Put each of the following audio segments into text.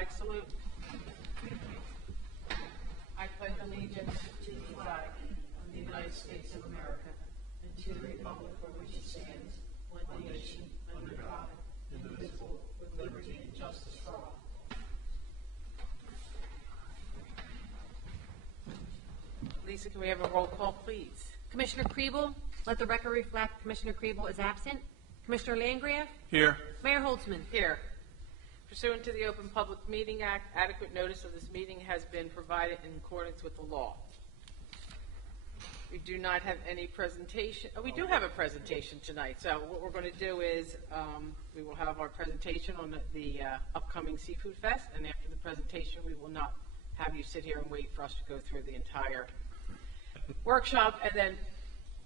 flag salute. I pledge allegiance to the flag of the United States of America and to the republic for which it stands, one nation, under God, indivisible, with liberty and justice for all. Lisa, can we have a roll call, please? Commissioner Kriebel, let the record reflect Commissioner Kriebel is absent. Commissioner Langria? Here. Mayor Holtzman? Here. Pursuant to the Open Public Meeting Act, adequate notice of this meeting has been provided in accordance with the law. We do not have any presentation. Oh, we do have a presentation tonight. So what we're going to do is we will have our presentation on the upcoming Seafood Fest, and after the presentation, we will not have you sit here and wait for us to go through the entire workshop, and then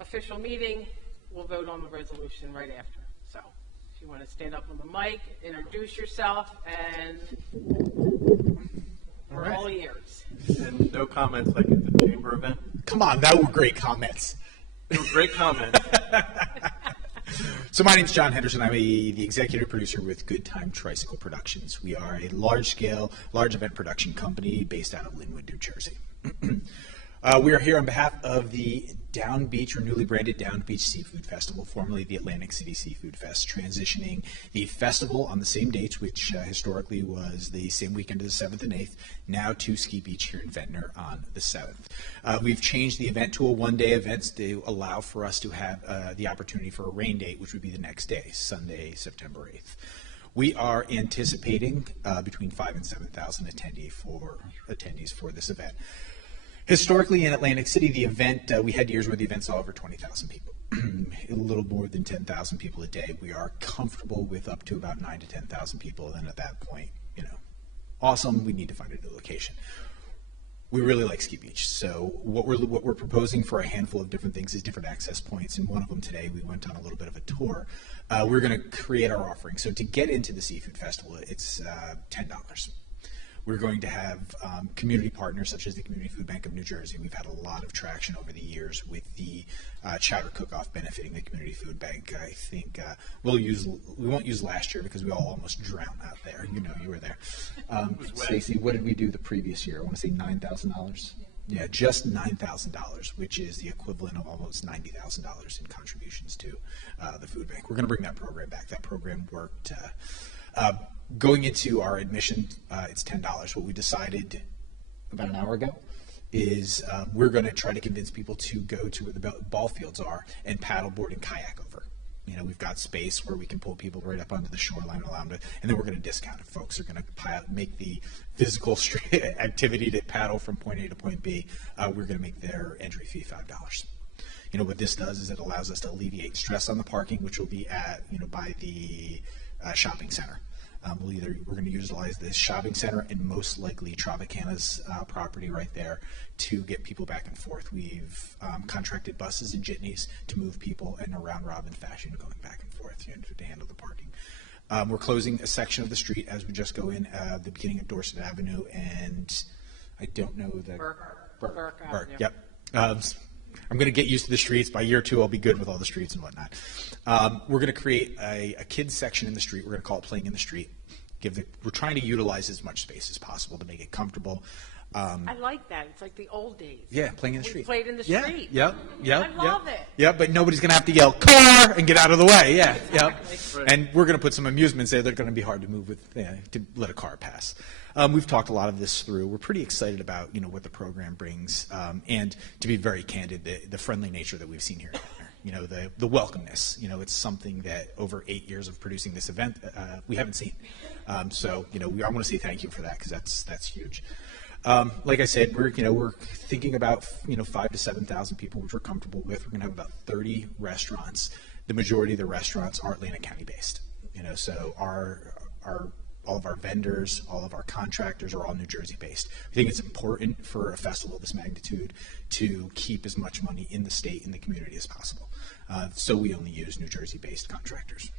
official meeting, we'll vote on the resolution right after. So if you want to stand up on the mic, introduce yourself, and we're all ears. And no comments like at the chamber event? Come on, that were great comments. They were great comments. So my name's John Henderson. I'm the executive producer with Good Time Tricycle Productions. We are a large event production company based out of Linwood, New Jersey. We are here on behalf of the Down Beach, or newly branded Down Beach Seafood Festival, formerly the Atlantic City Seafood Fest, transitioning the festival on the same dates, which historically was the same weekend of the 7th and 8th, now to Ski Beach here in Ventnor on the 7th. We've changed the event to a one-day event to allow for us to have the opportunity for a rain date, which would be the next day, Sunday, September 8th. We are anticipating between 5,000 and 7,000 attendees for this event. Historically, in Atlantic City, the event, we had years where the event saw over 20,000 people, a little more than 10,000 people a day. We are comfortable with up to about 9,000 to 10,000 people, and at that point, awesome, we need to find a new location. We really like Ski Beach, so what we're proposing for a handful of different things is different access points, and one of them today, we went on a little bit of a tour. We're going to create our offering. So to get into the Seafood Festival, it's $10. We're going to have community partners such as the Community Food Bank of New Jersey. We've had a lot of traction over the years with the Chowder Cook-Off benefiting the Community Food Bank. I think we won't use last year because we all almost drowned out there. You were there. Stacy, what did we do the previous year? I want to say $9,000. Yeah, just $9,000, which is the equivalent of almost $90,000 in contributions to the food bank. We're going to bring that program back. That program worked. Going into our admission, it's $10. What we decided about an hour ago is we're going to try to convince people to go to where the ball fields are and paddleboard and kayak over. We've got space where we can pull people right up onto the shoreline, allow them to, and then we're going to discount it. Folks are going to make the physical activity to paddle from point A to point B. We're going to make their entry fee $5. What this does is it allows us to alleviate stress on the parking, which will be at by the shopping center. We're going to utilize this shopping center and most likely Tropicana's property right there to get people back and forth. We've contracted buses and jitneys to move people in a round-robin fashion going back and forth to handle the parking. We're closing a section of the street as we just go in the beginning of Dorset Avenue, and I don't know the Burke Avenue. Yep. I'm going to get used to the streets. By year 2, I'll be good with all the streets and whatnot. We're going to create a kids section in the street. We're going to call it Playing in the Street. We're trying to utilize as much space as possible to make it comfortable. I like that. It's like the old days. Yeah, playing in the street. We played in the street. Yep. I love it. Yeah, but nobody's going to have to yell, car, and get out of the way. Yeah, yep. Exactly. And we're going to put some amusements there that are going to be hard to move with, to let a car pass. We've talked a lot of this through. We're pretty excited about, what the program brings. And to be very candid, the friendly nature that we've seen here. The welcomeness, it's something that over 8 years of producing this event, we haven't seen. So, I want to say thank you for that because that's huge. Like I said, we're thinking about 5,000 to 7,000 people, which we're comfortable with. We're going to have about 30 restaurants. The majority of the restaurants are Atlantic County based. So all of our vendors, all of our contractors are all New Jersey based. I think it's important for a festival of this magnitude to keep as much money in the state and the community as possible. So we only use New Jersey based contractors.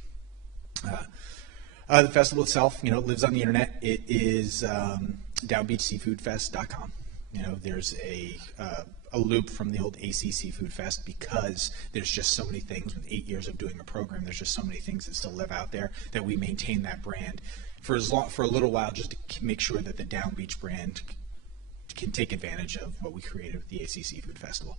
The festival itself, lives on the internet. It is downbeachseafoodfest.com. There's a loop from the old AC Seafood Fest because there's just so many things with 8 years of doing a program. There's just so many things that still live out there that we maintain that brand. for a little while, just to make sure that the Down Beach brand can take advantage of what we created with the AC Seafood Festival.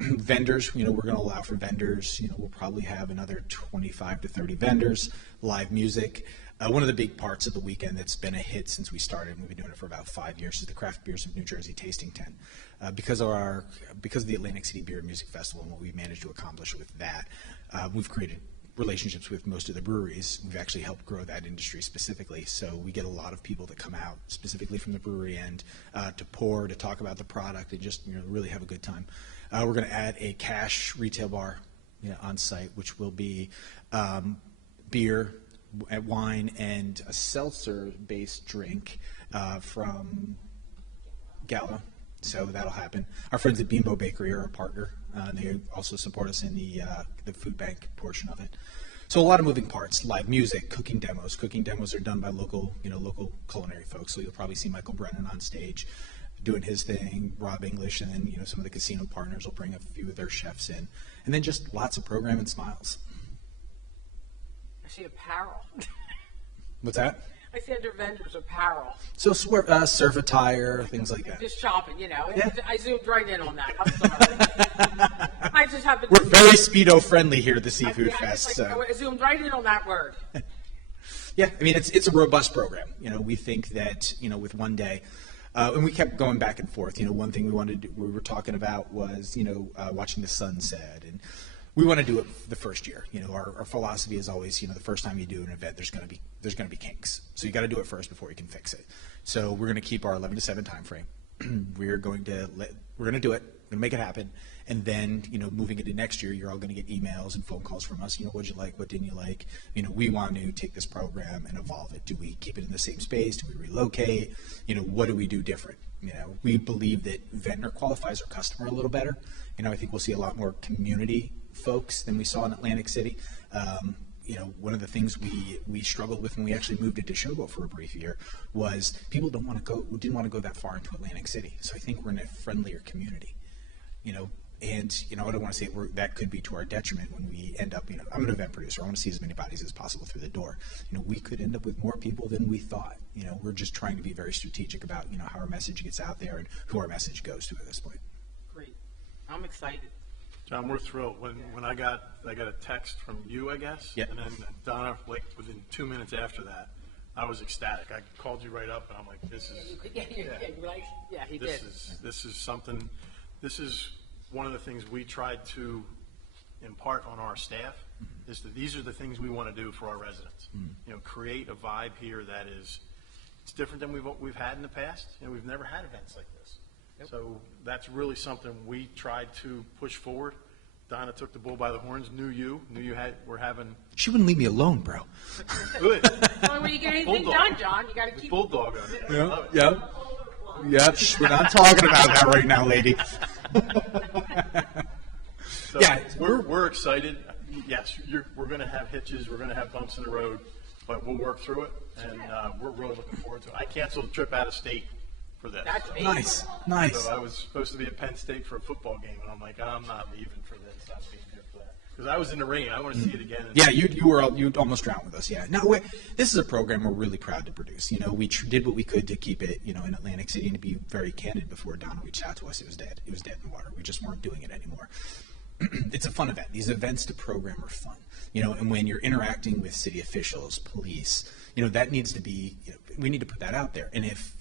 Vendors, we're going to allow for vendors. We'll probably have another 25 to 30 vendors, live music. One of the big parts of the weekend that's been a hit since we started, and we've been doing it for about 5 years, is the Craft Beers of New Jersey Tasting Tent. Because of the Atlantic City Beer and Music Festival and what we've managed to accomplish with that, we've created relationships with most of the breweries. We've actually helped grow that industry specifically. So we get a lot of people that come out specifically from the brewery end to pour, to talk about the product, and just really have a good time. We're going to add a cash retail bar on site, which will be beer, wine, and a seltzer-based drink from Gala. So that'll happen. Our friends at Bimbo Bakery are a partner. They also support us in the food bank portion of it. So a lot of moving parts: live music, cooking demos. Cooking demos are done by local culinary folks. So you'll probably see Michael Brennan on stage doing his thing, Rob English, and then some of the casino partners will bring a few of their chefs in, and then just lots of program and smiles. I see apparel. What's that? I see under vendors apparel. So surf attire, things like that. Just shopping, Yeah. I zoomed right in on that. I'm sorry. I just have to. We're very Speedo friendly here at the Seafood Fest. I zoomed right in on that word. Yeah, I mean it's a robust program. We think that with one day, and we kept going back and forth. One thing we were talking about was watching the sunset, and we want to do it the first year. Our philosophy is always the first time you do an event, there's going to be kinks. So you got to do it first before you can fix it. So we're going to keep our 11 to 7 time frame. we're going to do it. We're going to make it happen. And then, moving into next year, you're all going to get emails and phone calls from us. What'd you like? What didn't you like? We want to take this program and evolve it. Do we keep it in the same space? Do we relocate? What do we do different? We believe that Ventnor qualifies our customer a little better. I think we'll see a lot more community folks than we saw in Atlantic City. One of the things we struggled with when we actually moved into Showboat for a brief year was people didn't want to go that far into Atlantic City. So I think we're in a friendlier community. And I don't want to say that could be to our detriment when we end up, I'm an event producer. I want to see as many bodies as possible through the door. We could end up with more people than we thought. We're just trying to be very strategic about, how our message gets out there and who our message goes to at this point. Great. I'm excited. John, we're thrilled. When I got a text from you, I guess, Yep. and then Donna, within 2 minutes after that, I was ecstatic. I called you right up, and I'm like, "This is He did. this is something. This is one of the things we tried to impart on our staff. Is that these are the things we want to do for our residents. Create a vibe here that it's different than we've had in the past. We've never had events like this. Yep. So that's really something we tried to push forward. Donna took the bull by the horns. Knew you we're having She wouldn't leave me alone, bro. good Well, when you get anything Bulldog. done, John, you got to keep. bulldog on it. I love it. Yep. We're not talking about that right now, lady. So Yeah. we're excited. Yes, we're going to have hitches. We're going to have bumps in the road, but we'll work through it, and we're really looking forward to it. I canceled a trip out of state for this. That's me. Nice. So I was supposed to be at Penn State for a football game, and I'm like, I'm not leaving for this. I'm being here for that. Because I was in the rain. I want to see it again. Yeah, you almost drowned with us. Yeah. No, this is a program we're really proud to produce. We did what we could to keep it, in Atlantic City, and to be very candid, before Donna reached out to us, it was dead. It was dead in the water. We just weren't doing it anymore. It's a fun event. These events to program are fun, and when you're interacting with city officials, police, that needs to be, we need to put that out there. And if,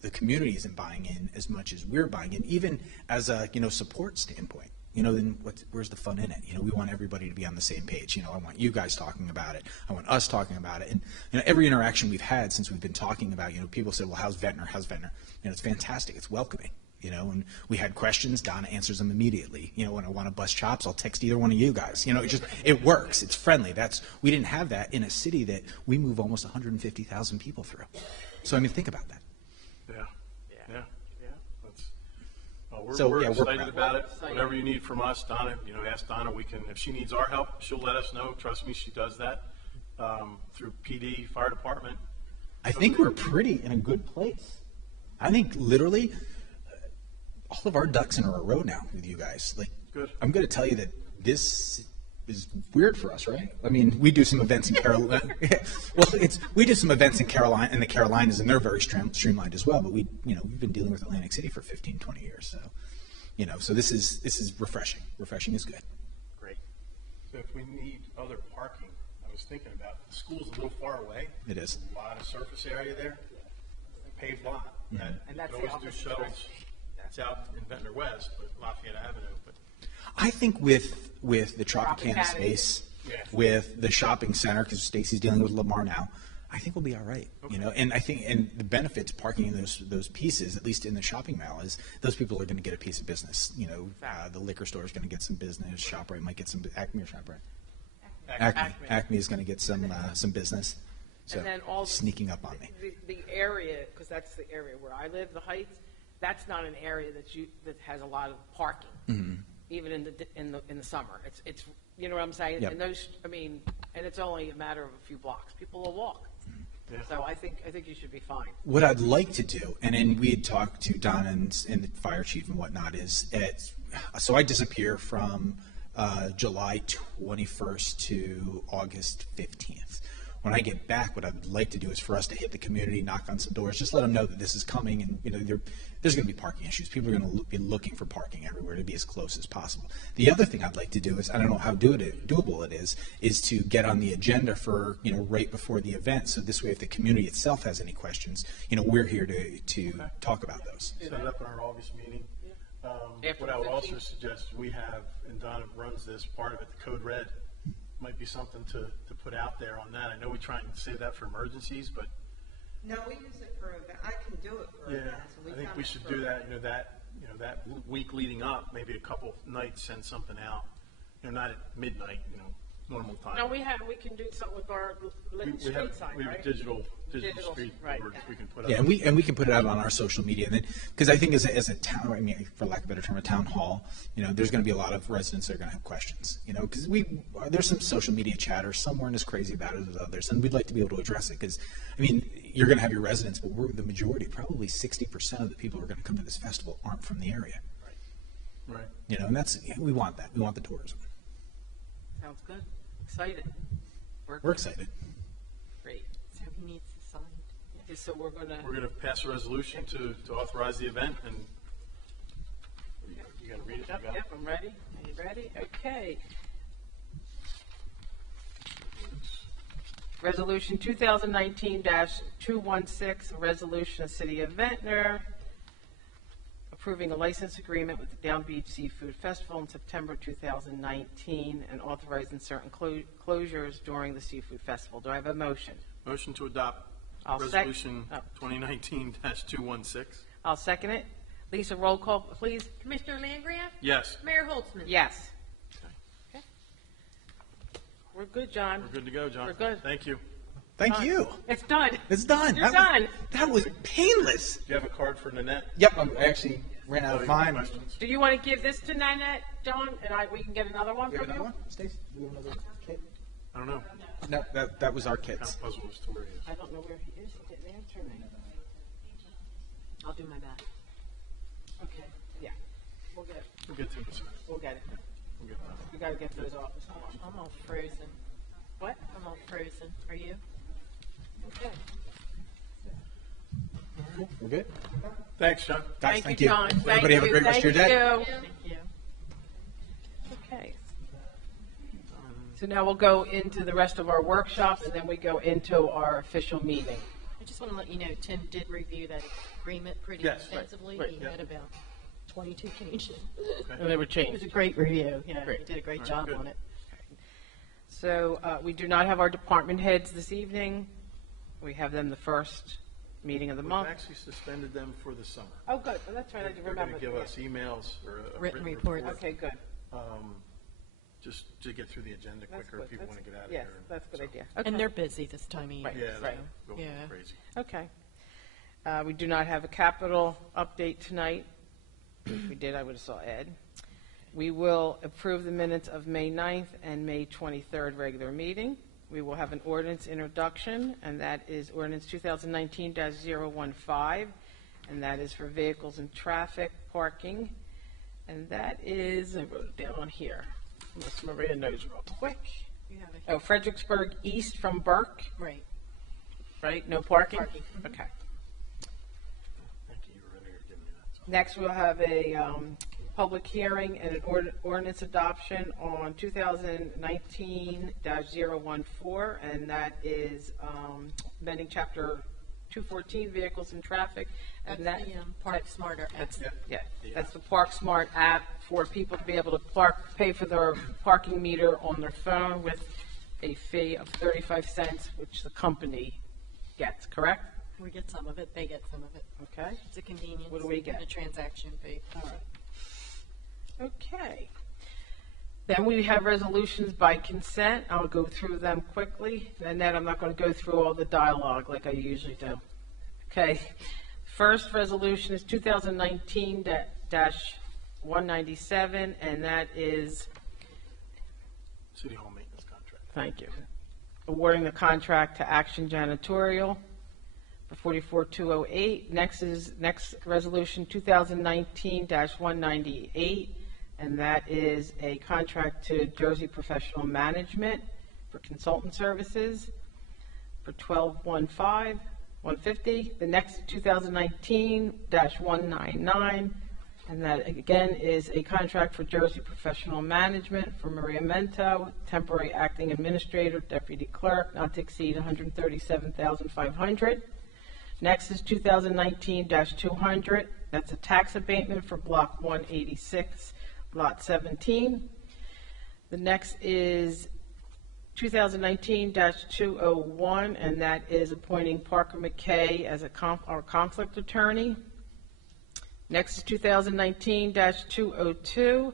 the community isn't buying in as much as we're buying in, even as a, support standpoint, then where's the fun in it? We want everybody to be on the same page. I want you guys talking about it. I want us talking about it. And, every interaction we've had since we've been talking about, people say, well, how's Ventnor? It's fantastic. It's welcoming. And we had questions, Donna answers them immediately. When I want to bust chops, I'll text either one of you guys. It works. It's friendly. We didn't have that in a city that we move almost 150,000 people through. So, think about that. Yeah. We're excited proud. about it. Whatever you need from us, Donna, ask Donna. We can, if she needs our help, she'll let us know. Trust me, she does that through PD, fire department. I think we're pretty in a good place. I think literally all of our ducks in a row now with you guys. Good. I'm going to tell you that this is weird for us, right? I mean, we do some events in Carolina. Well, we do some events in Carolina, in the Carolinas, and they're very streamlined as well. But we've been dealing with Atlantic City for 15, 20 years. So, so this is refreshing. Refreshing is good. Great. So if we need other parking, I was thinking about, the school's a little far away. It is. A lot of surface area there, paved lot. That And that's you the can always do opposite shuttles. It's out in Ventnor West, but Lafayette Avenue, but I think with the Tropicana Tropicana. space, Yeah. with the shopping center, because Stacy's dealing with Lamar now, I think we'll be all right. And I think, and the benefits parking in those pieces, at least in the shopping mall, is those people are going to get a piece of business. The liquor store is going to get some business. ShopRite might get some. Acme or ShopRite? Acme is going to get some business. So And then all the- sneaking up on me. The area, because that's the area where I live, the Heights, that's not an area that has a lot of parking, even in the summer. It's you know what I'm saying? Yep. And and it's only a matter of a few blocks. People will walk. Yeah. So I think you should be fine. What I'd like to do, and then we had talked to Don and the fire chief and whatnot, so I disappear from July 21st to August 15th. When I get back, what I would like to do is for us to hit the community, knock on some doors, just let them know that this is coming, and there's going to be parking issues. People are going to be looking for parking everywhere to be as close as possible. The other thing I'd like to do is, I don't know how doable it is to get on the agenda for right before the event, so this way, if the community itself has any questions, we're here to talk about those. set it up in our August meeting. After What I would the also 15th. suggest, we have, and Donna runs this part of it, the Code Red, might be something to put out there on that. I know we try and save that for emergencies, but No, we use it for event. I can do it for yeah, events. I think we should do that. That week leading up, maybe a couple nights, send something out. Not at midnight, normal time. No, we can do something with our we street have sign, we have right? digital Digital, street right. boards we can put up. Yeah, and we can put it out on our social media, and then because I think as a town, I mean, for lack of a better term, a town hall, there's going to be a lot of residents that are going to have questions, because there's some social media chatter. Some weren't as crazy about it as others, and we'd like to be able to address it because, I mean, you're going to have your residents, but the majority, probably 60% of the people who are going to come to this festival aren't from the area. Right. And we want that. We want the tourism. Sounds good. Excited. We're excited. Great. So he needs to sign. So we're gonna. We're going to pass a resolution to authorize the event, and you got to read it. You got it? Yep, I'm ready. Are you ready? Okay. Resolution 2019-216, a resolution of City of Ventnor approving a license agreement with the Down Beach Seafood Festival in September 2019 and authorizing certain closures during the Seafood Festival. Do I have a motion? Motion to adopt I'll sec- resolution oh. 2019-216. I'll second it. Lisa, roll call, please. Commissioner Langgraf? Yes, Mayor Holtzman? Yes. Okay. We're good, John. we're good to go, John. We're good. Thank you. Thank you. It's done. It's done. You're done. That was painless. Do you have a card for Nanette? Yep, I actually ran out of mine. Questions? Do you want to give this to Nanette, John, and we can get another one You have from another you? one, Stacy? Do you have another kit? I don't know. No, that was our Kind kits. of puzzle as to where he is. I don't know where he is. He didn't answer me. I'll do my best. Okay, yeah. We'll get it. We'll get to it. Sir. We'll get it. We'll get that. We got to get to his office. I'm all frozen. What? I'm all frozen. Are you? Okay. We're good? Thanks, John. Guys, Thank you, John. Thank Everybody have a you. great rest of your day. Thank you. Thank you. Okay. So now we'll go into the rest of our workshops, and then we go into our official meeting. I just want to let you know, Tim did review that agreement pretty Yes, right, extensively. right, He yeah. had about 22 changes. And they were It changed. was a great review. Yeah, Great. he did a great All right, job good. on it. So we do not have our department heads this evening. We have them the first meeting of the We've month. actually suspended them for the summer. Oh, good. Well, that's right. I do They're going remember. to give us emails or a Written written reports. report, Okay, good. just to get through the agenda That's quicker good. if people That's- want to get out of yes, here. that's a good So, idea. And Okay. they're busy this time of year. Right, Yeah, right. they'll go Yeah. crazy. Okay. We do not have a capital update tonight. If we did, I would have saw Ed. We will approve the minutes of May 9th and May 23rd regular meeting. We will have an ordinance introduction, and that is ordinance 2019-015, and that is for vehicles and traffic parking. And that is, I wrote it down on here. Miss Maria knows real quick. You have it. Oh, Fredericksburg East from Burke, Right. right? No parking? Parking. Okay. Thank you, you were earlier giving me that. Next, we'll have a public hearing and an ordinance adoption on 2019-014, and that is amending Chapter 214, Vehicles and Traffic. That's And that, the Park Smarter app. that's the Park Smart app for people to be able to pay for their parking meter on their phone with a fee of 35 cents, which the company gets, correct? We get some of it, they get some of it. Okay. It's a convenience. What do we get? And a transaction fee. All right. Okay. Then we have resolutions by consent. I'll go through them quickly, and then I'm not going to go through all the dialogue like I usually do. Okay. First resolution is 2019-197, and that is, City Hall maintenance contract. thank you, awarding the contract to Action Janitorial for 44,208. Next resolution, 2019-198, and that is a contract to Jersey Professional Management for consultant services for 150. The next is 2019-199, and that again is a contract for Jersey Professional Management for Maria Mento, temporary acting administrator, deputy clerk, not to exceed $137,500. Next is 2019-200. That's a tax abatement for Block 186, Lot 17. The next is 2019-201, and that is appointing Parker McKay as our conflict attorney. Next is 2019-202,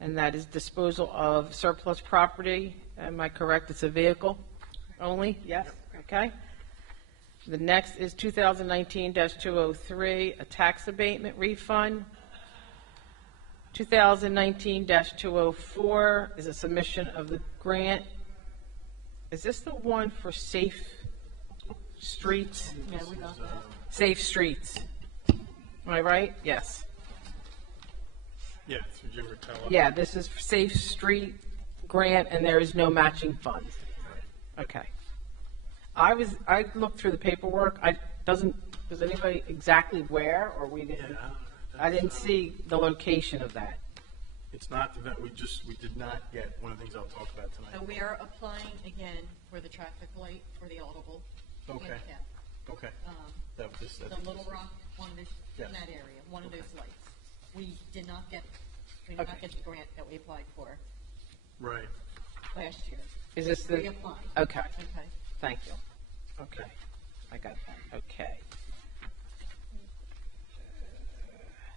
and that is disposal of surplus property. Am I correct? It's a vehicle only? Yes? Okay. The next is 2019-203, a tax abatement refund. 2019-204 is a submission of the grant. Is this the one for Safe Streets? Yeah, we got that. Safe Streets. Am I right? Yes. Yeah, did you ever tell us? Yeah, this is for Safe Street grant, and there is no matching funds. Okay. I looked through the paperwork. Does anybody exactly where, or we didn't? I didn't see the location of that. It's not, the we did not get, one of the things I'll talk about tonight. So we are applying again for the traffic light for the audible. Okay. handicap. Okay. That was The Little Rock, Yes. in that area, one of those lights. We did not get the grant that we applied for Right. last year. Is this the? Reapply. Okay. Okay. Thank you. Okay. I got that. Okay.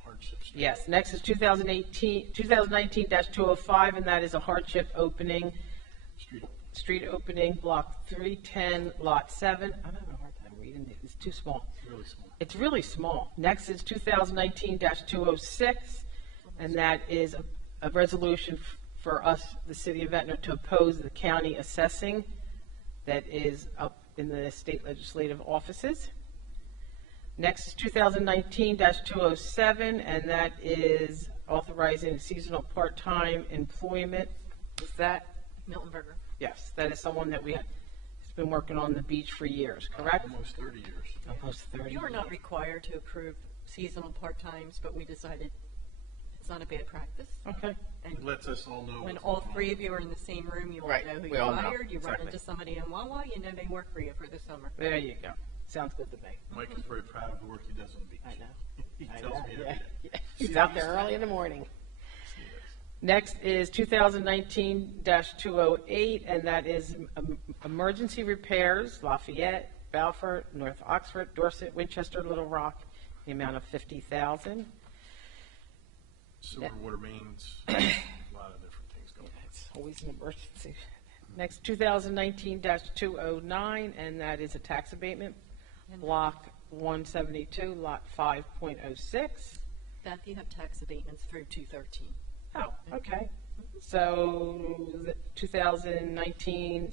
Hardships. Yes, next is 2019-205, and that is a hardship opening, street opening, block 310, lot 7. I don't have a hard time reading it, it's too small. Really small. It's really small. Next is 2019-206, and that is a resolution for us, the city of Ventnor, to oppose the county assessing that is up in the state legislative offices. Next is 2019-207, and that is authorizing seasonal part-time employment. Is that? Milton Berger. Yes, that is someone that has been working on the beach for years, correct? Almost 30 years. Almost 30 You are not years. required to approve seasonal part-times, but we decided it's not a bad practice. Okay. And It lets us all know. when what's all going on. three of you are in the same room, you Right. won't know who We you all know. hired. You run Exactly. into somebody in Wawa, you know they work for you for the summer. There you go. Sounds good to me. Mike is very proud of the work he does on the beach. I know. He I tells know, me every yeah. day. Yeah. He's out there early in the morning. Next is 2019-208, and that is emergency repairs, Lafayette, Balfour, North Oxford, Dorset, Winchester, Little Rock, the amount of $50,000. Sewer, water mains, a lot of different things going on. It's always an emergency. Next, 2019-209, and that is a tax abatement, Block 172, Lot 5.06. Beth, you have tax abatements through 213. Oh, okay. So, 2019,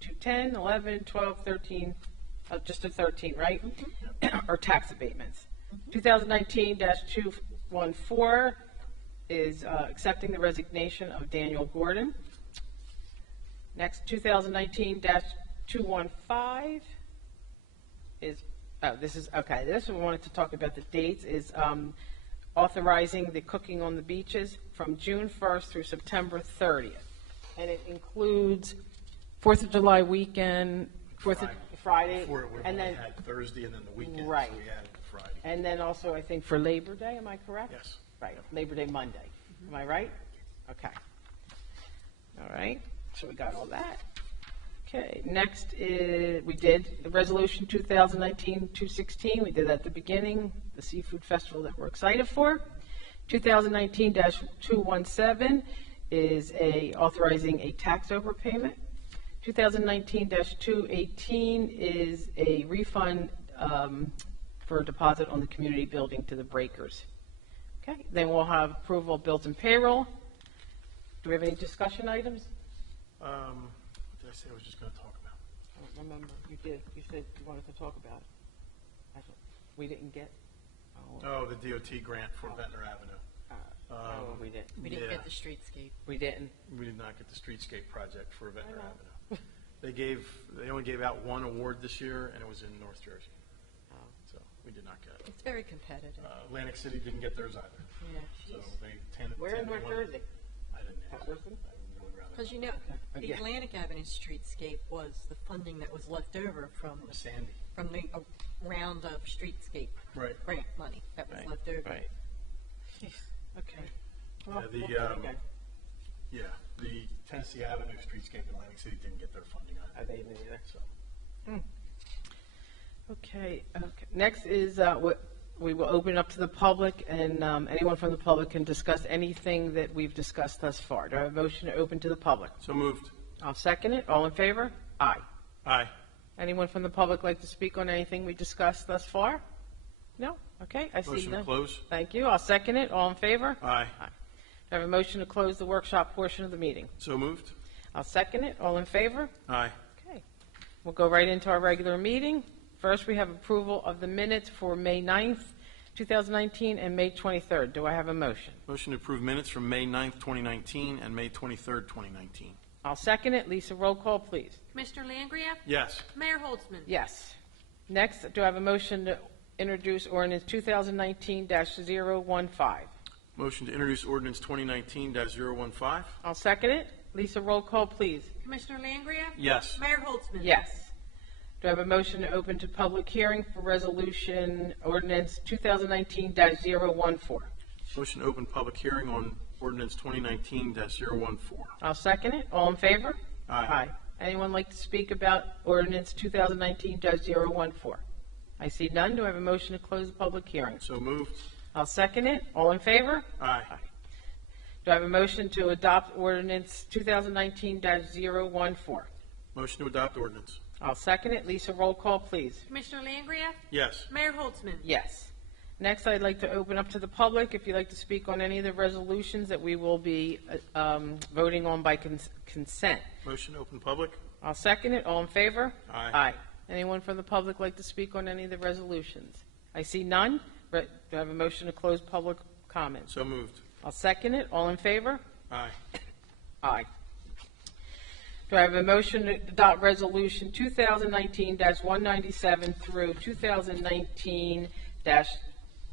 210, 11, 12, 13, just a 13, right? Or tax abatements. 2019-214, is accepting the resignation of Daniel Gordon. Next, 2019-215 is, this is, okay, this one we wanted to talk about the dates, is authorizing the cooking on the beaches from June 1st through September 30th. And it includes 4th of July weekend, Friday, Before it would and have then, had Thursday and then the weekend. Right. So we added Friday. and then also, I think, for Labor Day, am I correct? Yes. Right, Labor Day Monday. Am I right? Okay. All right, so we got all that. Okay, next is, we did the resolution 2019-216. We did that at the beginning, the seafood festival that we're excited for. 2019-217 is authorizing a tax overpayment. 2019-218 is a refund for a deposit on the community building to the breakers. Okay, then we'll have approval of bills and payroll. Do we have any discussion items? What did I say I was just going to talk about? I don't remember. You did. You said you wanted to talk about it. We didn't get. Oh, the DOT grant for Ventnor Avenue. We didn't. We didn't Yeah. get the streetscape. We didn't. We did not get the streetscape project for Ventnor Avenue. They only gave out one award this year, and it was in North Jersey. So we did not get it. It's very competitive. Atlantic City didn't get theirs either. Yeah. So they tended. Where in North Jersey? I didn't ask. Patterson? I would rather. Because you know, the Yeah. Atlantic Avenue streetscape was the funding that was left over from Sandy. the round of streetscape Right. grant money that was left over. Right. Okay. Well, the, well, okay. Yeah, the Tennessee Avenue streetscape in Atlantic City didn't get their funding either. They didn't either. So. Okay. Next is we will open up to the public, and anyone from the public can discuss anything that we've discussed thus far. Do I have a motion to open to the public? So moved. I'll second it. All in favor? Aye. Aye. Anyone from the public like to speak on anything we discussed thus far? No? Okay, I see Motion to none. close. Thank you. I'll second it. All in favor? Aye. Do I have a motion to close the workshop portion of the meeting? So moved. I'll second it. All in favor? Aye. Okay. We'll go right into our regular meeting. First, we have approval of the minutes for May 9th, 2019, and May 23rd. Do I have a motion? Motion to approve minutes from May 9th, 2019, and May 23rd, 2019. I'll second it. Lisa, roll call, please. Commissioner Langria? Yes. Mayor Holtzman? Yes. Next, do I have a motion to introduce ordinance 2019-015? Motion to introduce ordinance 2019-015. I'll second it. Lisa, roll call, please. Commissioner Langria? Yes. Mayor Holtzman? Yes. Do I have a motion to open to public hearing for resolution ordinance 2019-014? Motion to open public hearing on ordinance 2019-014. I'll second it. All in favor? Aye. Anyone like to speak about ordinance 2019-014? I see none. Do I have a motion to close the public hearing? So moved. I'll second it. All in favor? Aye. Do I have a motion to adopt ordinance 2019-014? Motion to adopt ordinance. I'll second it. Lisa, roll call, please. Commissioner Langria? Yes. Mayor Holtzman? Yes. Next, I'd like to open up to the public. If you'd like to speak on any of the resolutions that we will be voting on by consent. Motion to open public. I'll second it. All in favor? Aye. Aye. Anyone from the public like to speak on any of the resolutions? I see none. Do I have a motion to close public comments? So moved. I'll second it. All in favor? Aye. Aye. Do I have a motion to adopt resolution 2019-197 through 2019-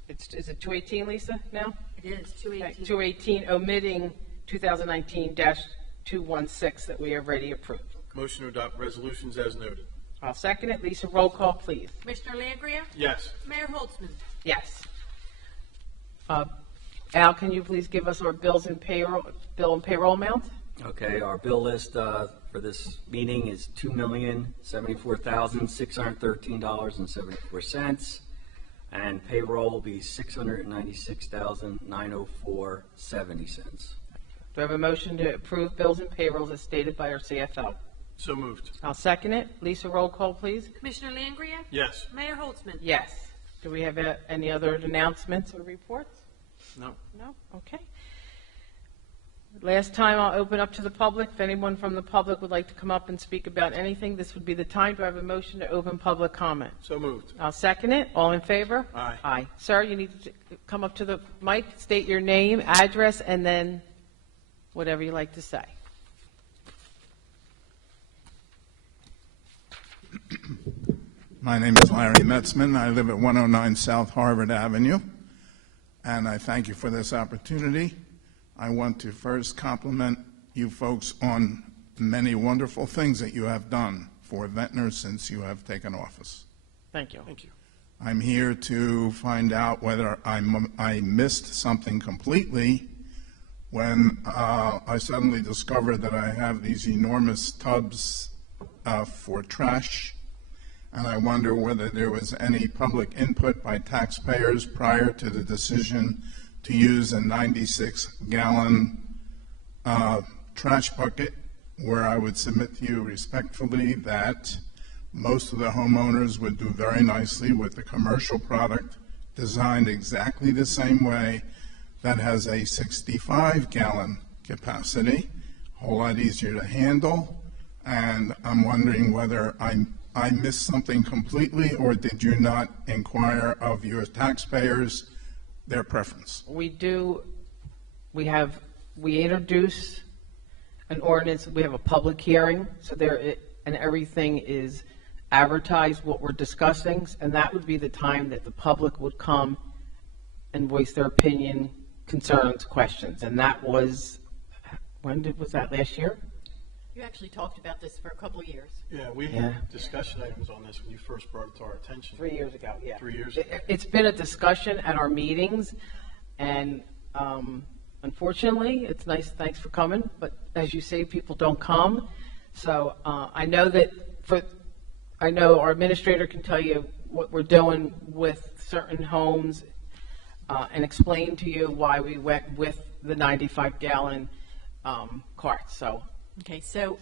is it 218, Lisa, now? It is Okay, 218. 218, omitting 2019-216 that we have already approved. Motion to adopt resolutions as noted. I'll second it. Lisa, roll call, please. Commissioner Langria? Yes. Mayor Holtzman? Yes. Al, can you please give us our bill and payroll amount? Okay, our bill list for this meeting is $2,074,613.74, and payroll will be $696,904.70. Do I have a motion to approve bills and payrolls as stated by our CFO? So moved. I'll second it. Lisa, roll call, please. Commissioner Langria? Yes. Mayor Holtzman? Yes. Do we have any other announcements or reports? No. No? Okay. Last time I'll open up to the public. If anyone from the public would like to come up and speak about anything, this would be the time. Do I have a motion to open public comment? So moved. I'll second it. All in favor? Aye. Aye. Sir, you need to come up to the mic, state your name, address, and then whatever you like to say. My name is Larry Metzman. I live at 109 South Harvard Avenue, and I thank you for this opportunity. I want to first compliment you folks on many wonderful things that you have done for Ventnor since you have taken office. Thank you. Thank you. I'm here to find out whether I missed something completely when I suddenly discovered that I have these enormous tubs for trash, and I wonder whether there was any public input by taxpayers prior to the decision to use a 96-gallon trash bucket, where I would submit to you respectfully that most of the homeowners would do very nicely with the commercial product designed exactly the same way that has a 65-gallon capacity, a whole lot easier to handle, and I'm wondering whether I missed something completely, or did you not inquire of your taxpayers their preference? We introduce an ordinance, we have a public hearing, so and everything is advertised, what we're discussing, and that would be the time that the public would come and voice their opinion, concerns, questions, and that was, was that last year? You actually talked about this for a couple of years. Yeah, we had discussion items on this when you first brought it to our attention. 3 years ago, yeah. 3 years ago. It's been a discussion at our meetings, and unfortunately, it's nice, thanks for coming, but as you say, people don't come. So I know our administrator can tell you what we're doing with certain homes and explain to you why we went with the 95-gallon carts, so. Okay, so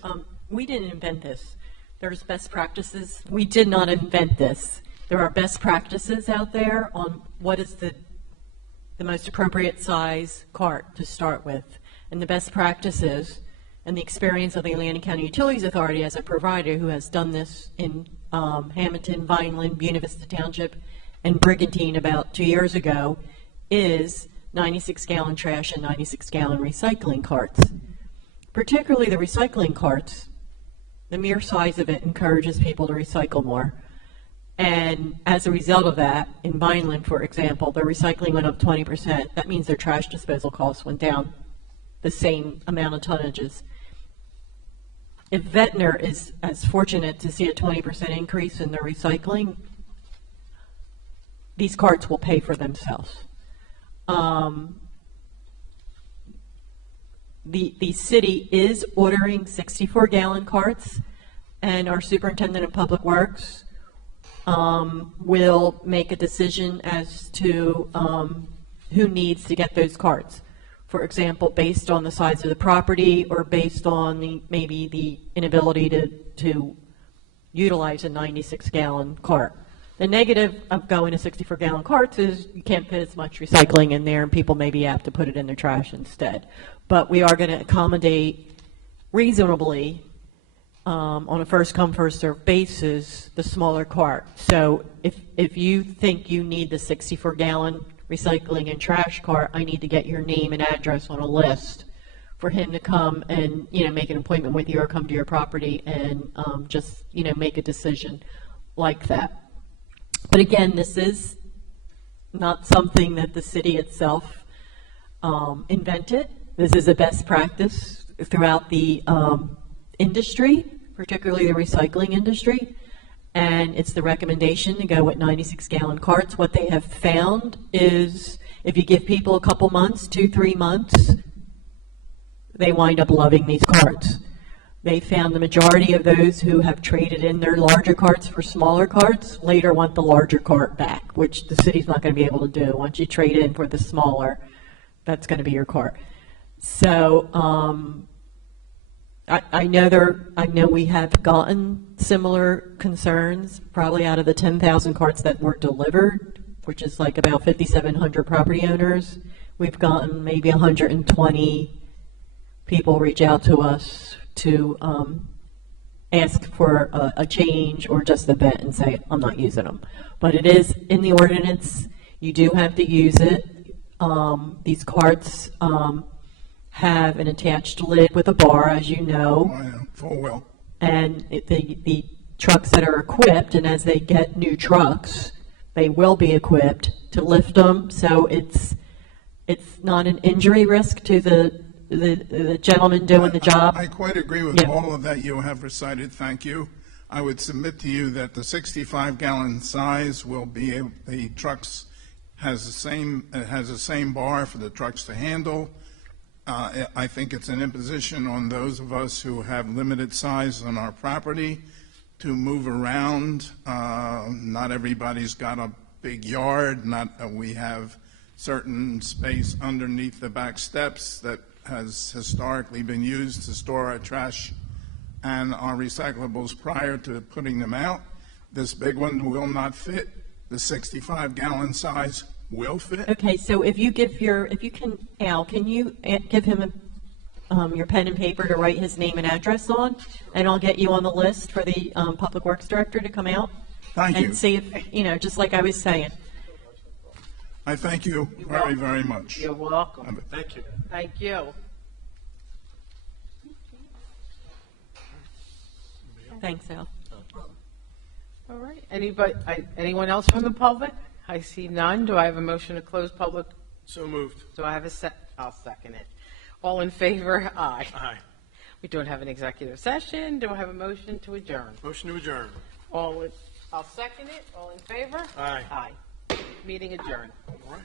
we didn't invent this. There's best practices. We did not invent this. There are best practices out there on what is the most appropriate size cart to start with. And the best practices and the experience of the Atlantic County Utilities Authority as a provider who has done this in Hamilton, Vineland, Buena Vista Township, and Brigantine about 2 years ago is 96-gallon trash and 96-gallon recycling carts. Particularly the recycling carts, the mere size of it encourages people to recycle more. And as a result of that, in Vineland, for example, their recycling went up 20%. That means their trash disposal costs went down the same amount of tonnages. If Ventnor is as fortunate to see a 20% increase in their recycling, these carts will pay for themselves. The city is ordering 64-gallon carts, and our superintendent of public works will make a decision as to who needs to get those carts. For example, based on the size of the property or based on maybe the inability to utilize a 96-gallon cart. The negative of going to 64-gallon carts is you can't fit as much recycling in there, and people may be apt to put it in their trash instead. But we are going to accommodate reasonably, on a first-come, first-served basis, the smaller cart. So if you think you need the 64-gallon recycling and trash cart, I need to get your name and address on a list for him to come and make an appointment with you or come to your property and just make a decision like that. But again, this is not something that the city itself invented. This is a best practice throughout the industry, particularly the recycling industry, and it's the recommendation to go with 96-gallon carts. What they have found is if you give people a couple months, 2-3 months, they wind up loving these carts. They found the majority of those who have traded in their larger carts for smaller carts later want the larger cart back, which the city's not going to be able to do. Once you trade in for the smaller, that's going to be your cart. So I know we have gotten similar concerns probably out of the 10,000 carts that were delivered, which is like about 5,700 property owners. We've gotten maybe 120 people reach out to us to ask for a change or just a bit and say, I'm not using them. But it is in the ordinance. You do have to use it. These carts have an attached lid with a bar, as you know. I am full well. And the trucks that are equipped, and as they get new trucks, they will be equipped to lift them. So it's not an injury risk to the gentleman doing the job. I quite agree with Yeah. all of that you have recited, thank you. I would submit to you that the 65-gallon size will be, the trucks has the same bar for the trucks to handle. I think it's an imposition on those of us who have limited size on our property to move around. Not everybody's got a big yard, we have certain space underneath the back steps that has historically been used to store our trash and our recyclables prior to putting them out. This big one will not fit. The 65-gallon size will fit. Okay, so if you can, Al, can you give him your pen and paper to write his name and address on? And I'll get you on the list for the Public Works Director to come out. Thank you. And see if, just like I was saying. I thank you very, very much. You're welcome. Thank you. Thank you. Thanks, Al. All right. Anyone else from the public? I see none. Do I have a motion to close public? So moved. Do I have I'll second it. All in favor? Aye. Aye. We don't have an executive session. Do I have a motion to adjourn? Motion to adjourn. I'll second it. All in favor? Aye. Aye. Meeting adjourned. All right.